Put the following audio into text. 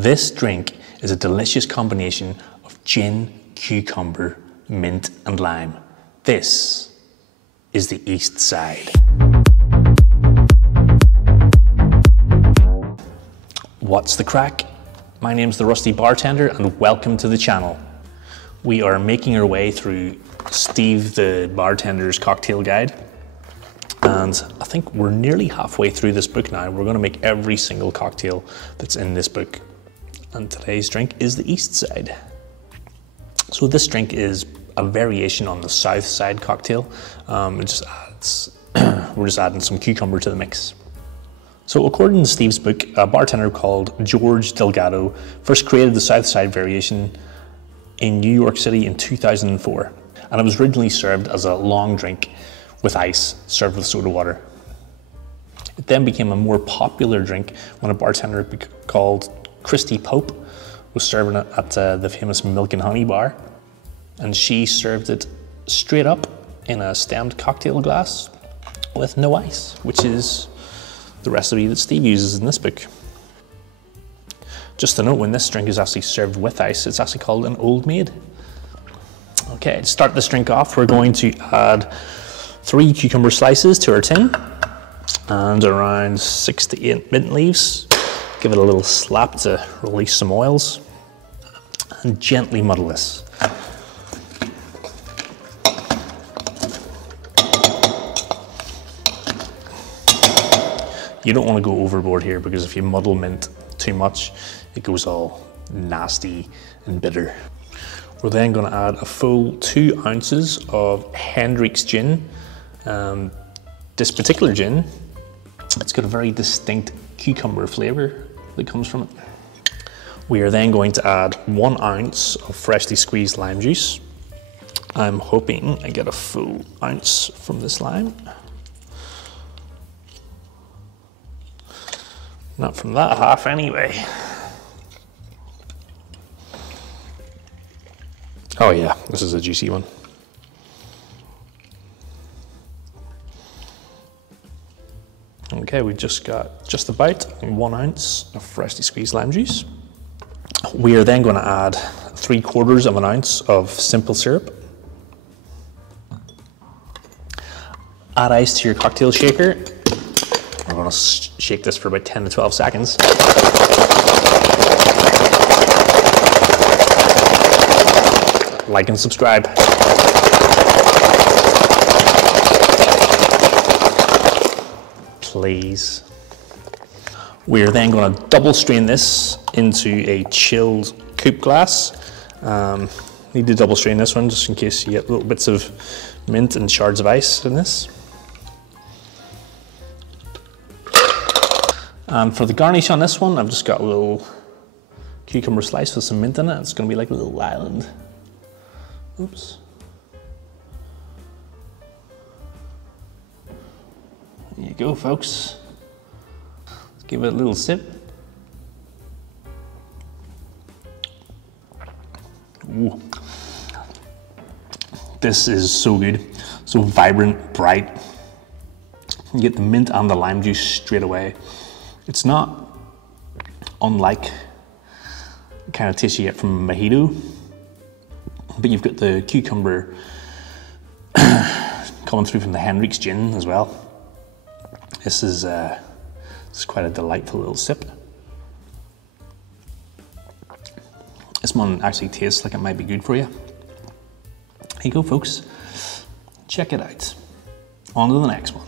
This drink is a delicious combination of gin, cucumber, mint and lime. This is the Eastside. What's the crack? My name's the Rusty Bartender and welcome to the channel. We are making our way through Steve the Bartender's cocktail guide. And I think we're nearly halfway through this book now. We're gonna make every single cocktail that's in this book. And today's drink is the Eastside. So this drink is a variation on the South Side cocktail. We're just adding some cucumber to the mix. So according to Steve's book, a bartender called George Delgado first created the South Side variation in New York City in 2004. And it was originally served as a long drink with ice, served with soda water. It then became a more popular drink when a bartender called Christy Pope was serving it at the famous Milk and Honey bar. And she served it straight up in a stemmed cocktail glass with no ice, which is the recipe that Steve uses in this book. Just to note, when this drink is actually served with ice, it's actually called an Old Maid. Okay, to start this drink off, we're going to add 3 cucumber slices to our tin and around 6 to 8 mint leaves. Give it a little slap to release some oils and gently muddle this. You don't want to go overboard here because if you muddle mint too much, it goes all nasty and bitter. We're then going to add a full 2 ounces of Hendrick's gin. This particular gin, it's got a very distinct cucumber flavour that comes from it. We are then going to add 1 ounce of freshly squeezed lime juice. I'm hoping I get a full ounce from this lime. Not from that half anyway. Oh yeah, this is a juicy one. Okay, we just got just about 1 ounce of freshly squeezed lime juice. We are then going to add 3/4 of an ounce of simple syrup. Add ice to your cocktail shaker. We're going to shake this for about 10 to 12 seconds. Like and subscribe. Please. We're then going to double strain this into a chilled coupe glass. Need to double strain this one just in case you get little bits of mint and shards of ice in this. And for the garnish on this one, I've just got a little cucumber slice with some mint in it. It's going to be like a little island. Oops. There you go, folks. Let's give it a little sip. Ooh. This is so good. So vibrant, bright. You get the mint and the lime juice straight away. It's not unlike the kind of taste you get from a mojito, but you've got the cucumber coming through from the Hendrick's gin as well. This is quite a delightful little sip. This one actually tastes like it might be good for you. Here you go, folks. Check it out. On to the next one.